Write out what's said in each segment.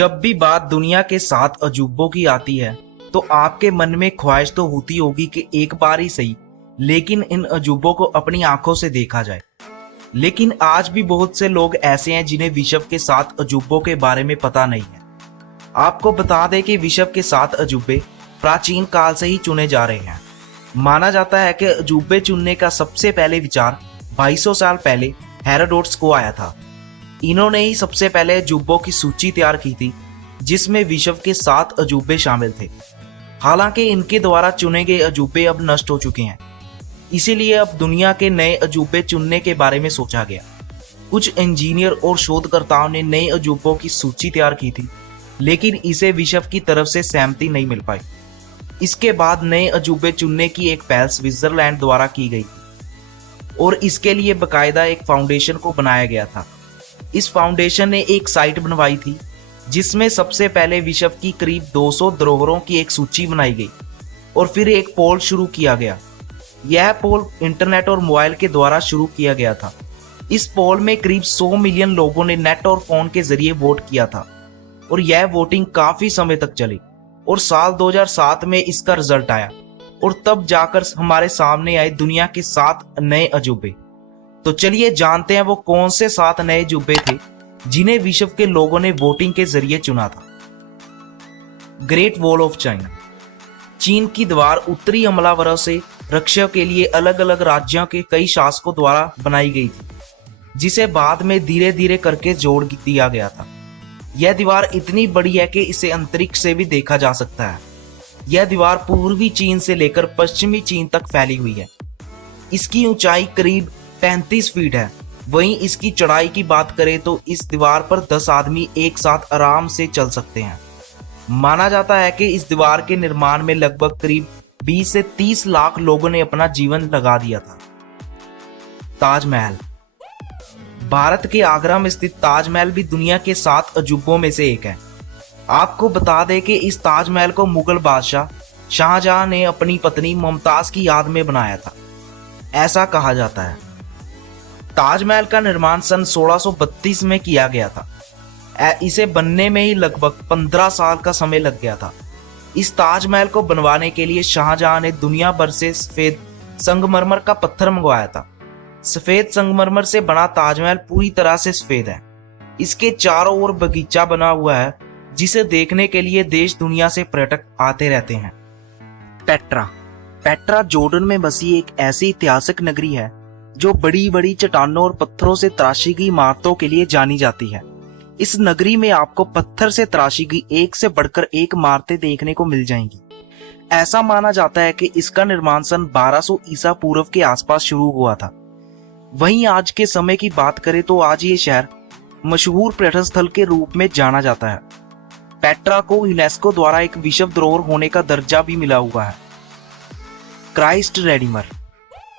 जब भी बात दुनिया के 7 अजूबों की आती है तो आपके मन में ख्वाहिश तो होती होगी कि एक बार ही सही लेकिन इन अजूबों को अपनी आंखों से देखा जाए। लेकिन आज भी बहुत से लोग ऐसे हैं जिन्हें विश्व के 7 अजूबों के बारे में पता नहीं है। आपको बता दें कि विश्व के 7 अजूबे प्राचीन काल से ही चुने जा रहे हैं। माना जाता है कि अजूबे चुनने का सबसे पहले विचार 2200 साल पहले हेरोडोटस को आया था। इन्होंने ही सबसे पहले अजूबों की सूची तैयार की थी जिसमें विश्व के 7 अजूबे शामिल थे। हालांकि इनके द्वारा चुने गए अजूबे अब नष्ट हो चुके हैं, इसीलिए अब दुनिया के नए अजूबे चुनने के बारे में सोचा गया। कुछ इंजीनियर और शोधकर्ताओं ने नए अजूबों की सूची तैयार की थी, लेकिन इसे विश्व की तरफ से सहमति नहीं मिल पाई। इसके बाद नए अजूबे चुनने की एक पहल स्विट्जरलैंड द्वारा की गई और इसके लिए बकायदा एक फाउंडेशन को बनाया गया था। इस फाउंडेशन ने एक साइट बनवाई थी जिसमें सबसे पहले विश्व की करीब 200 धरोहरों की एक सूची बनाई गई और फिर एक पोल शुरू किया गया। यह पोल इंटरनेट और मोबाइल के द्वारा शुरू किया गया था। इस पोल में करीब 100 मिलियन लोगों ने नेट और फोन के जरिए वोट किया था और यह वोटिंग काफी समय तक चली और साल 2007 में इसका रिजल्ट आया और तब जाकर हमारे सामने आए दुनिया के 7 नए अजूबे। तो चलिए जानते हैं वो कौन से 7 नए अजूबे थे जिन्हें विश्व के लोगों ने वोटिंग के जरिए चुना था। Great wall of China. चीन की दीवार उत्तरी हमलावरों से रक्षा के लिए अलग अलग राज्यों के कई शासकों द्वारा बनाई गई थी, जिसे बाद में धीरे धीरे करके जोड़ दिया गया था। यह दीवार इतनी बड़ी है कि इसे अंतरिक्ष से भी देखा जा सकता है। यह दीवार पूर्वी चीन से लेकर पश्चिमी चीन तक फैली हुई है। इसकी ऊंचाई करीब 35 फीट है। वहीं इसकी चौड़ाई की बात करें तो इस दीवार पर 10 आदमी एक साथ आराम से चल सकते हैं। माना जाता है कि इस दीवार के निर्माण में लगभग करीब 20 से 30 लाख लोगों ने अपना जीवन लगा दिया था। ताजमहल। भारत के आगरा में स्थित ताजमहल भी दुनिया के 7 अजूबों में से एक है। आपको बता दें कि इस ताजमहल को मुगल बादशाह शाहजहां ने अपनी पत्नी मुमताज की याद में बनाया था, ऐसा कहा जाता है। ताजमहल का निर्माण सन 1632 में किया गया था। इसे बनने में ही लगभग 15 साल का समय लग गया था। इस ताजमहल को बनवाने के लिए शाहजहां ने दुनिया भर से सफेद संगमरमर का पत्थर मंगवाया था। सफेद संगमरमर से बना ताजमहल पूरी तरह से सफेद है। इसके चारों ओर बगीचा बना हुआ है जिसे देखने के लिए देश दुनिया से पर्यटक आते रहते हैं। पेट्रा। पेट्रा जॉर्डन में बसी एक ऐसी ऐतिहासिक नगरी है जो बड़ी बड़ी चट्टानों और पत्थरों से तराशी गई इमारतों के लिए जानी जाती है। इस नगरी में आपको पत्थर से तराशी गई एक से बढ़कर एक इमारतें देखने को मिल जाएंगी। ऐसा माना जाता है कि इसका निर्माण सन 1200 ईसा पूर्व के आसपास शुरू हुआ था। वहीं आज के समय की बात करें तो आज ये शहर मशहूर पर्यटन स्थल के रूप में जाना जाता है। पेट्रा को यूनेस्को द्वारा एक विश्व धरोहर होने का दर्जा भी मिला हुआ है। क्राइस्ट रेडीमर।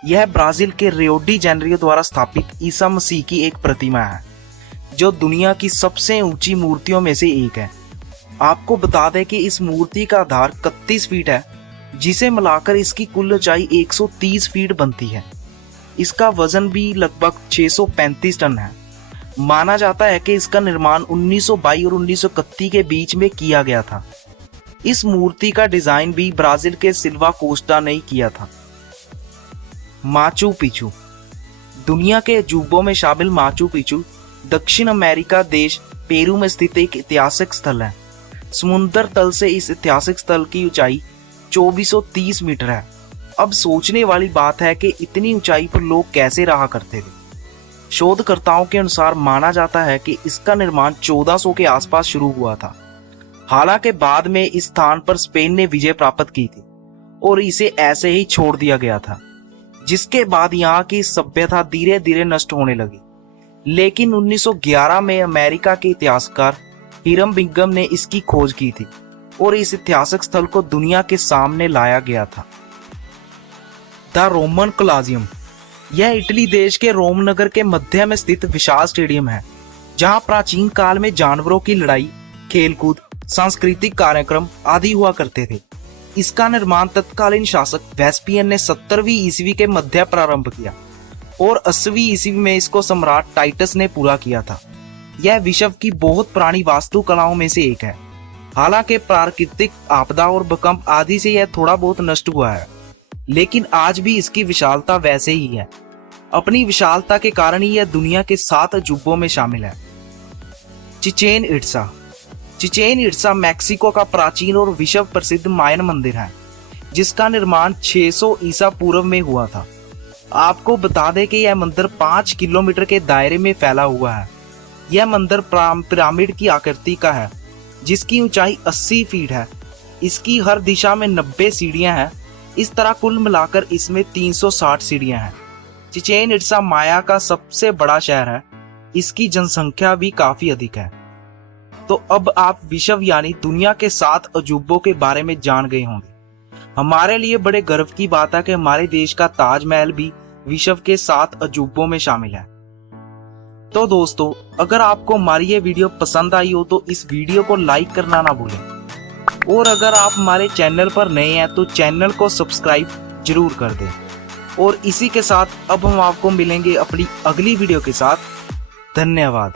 यह ब्राजील के रियो डी जेनेरियो द्वारा स्थापित ईसा मसीह की एक प्रतिमा है जो दुनिया की सबसे ऊंची मूर्तियों में से एक है। आपको बता दें कि इस मूर्ति का आधार 31 फीट है, जिसे मिलाकर इसकी कुल ऊंचाई 130 फीट बनती है। इसका वजन भी लगभग 635 टन है। माना जाता है कि इसका निर्माण 1922 और 1931 के बीच में किया गया था। इस मूर्ति का डिजाइन भी ब्राजील के सिल्वा कोस्टा ने किया था। Machu Picchu. दुनिया के अजूबों में शामिल माचू पिचू दक्षिण अमेरिका देश पेरू में स्थित एक ऐतिहासिक स्थल है। समुद्र तल से इस ऐतिहासिक स्थल की ऊंचाई 2430 मीटर है। अब सोचने वाली बात है कि इतनी ऊंचाई पर लोग कैसे रहा करते थे। शोधकर्ताओं के अनुसार माना जाता है कि इसका निर्माण 1400 के आसपास शुरू हुआ था। हालांकि बाद में इस स्थान पर स्पेन ने विजय प्राप्त की थी और इसे ऐसे ही छोड़ दिया गया था, जिसके बाद यहाँ की सभ्यता धीरे धीरे नष्ट होने लगी। लेकिन 1911 में अमेरिका के इतिहासकार हिरम बिंगम ने इसकी खोज की थी और इस ऐतिहासिक स्थल को दुनिया के सामने लाया गया था। The Roman Colosseum. यह इटली देश के रोम नगर के मध्य में स्थित विशाल स्टेडियम है जहां प्राचीन काल में जानवरों की लड़ाई, खेलकूद, सांस्कृतिक कार्यक्रम आदि हुआ करते थे। इसका निर्माण तत्कालीन शासक वेस्पियन ने 70वीं ईस्वी के मध्य प्रारंभ किया और 80वीं ईस्वी में इसको सम्राट टाइटस ने पूरा किया था। यह विश्व की बहुत पुरानी वास्तुकलाओं में से एक है। हालांकि प्राकृतिक आपदा और भूकंप आदि से यह थोड़ा बहुत नष्ट हुआ है, लेकिन आज भी इसकी विशालता वैसे ही है। अपनी विशालता के कारण ही यह दुनिया के 7 अजूबों में शामिल है। Chichen Itza. Chichen Itza Mexico का प्राचीन और विश्व प्रसिद्ध मायन मंदिर है, जिसका निर्माण 600 ईसा पूर्व में हुआ था। आपको बता दें कि यह मंदिर 5 किलोमीटर के दायरे में फैला हुआ है। यह मंदिर पिरामिड की आकृति का है, जिसकी ऊंचाई 80 फीट है। इसकी हर दिशा में 90 सीढ़ियां हैं। इस तरह कुल मिलाकर इसमें 360 सीढ़ियां हैं। चिचेन इट्जा माया का सबसे बड़ा शहर है। इसकी जनसंख्या भी काफी अधिक है। तो अब आप विश्व यानी दुनिया के 7 अजूबों के बारे में जान गए होंगे। हमारे लिए बड़े गर्व की बात है कि हमारे देश का ताजमहल भी विश्व के 7 अजूबों में शामिल है। तो दोस्तों, अगर आपको हमारी ये वीडियो पसंद आई हो तो इस वीडियो को लाइक करना ना भूलें, और अगर आप हमारे चैनल पर नए हैं तो चैनल को सब्सक्राइब जरूर कर दें। और इसी के साथ अब हम आपको मिलेंगे अपनी अगली वीडियो के साथ। धन्यवाद।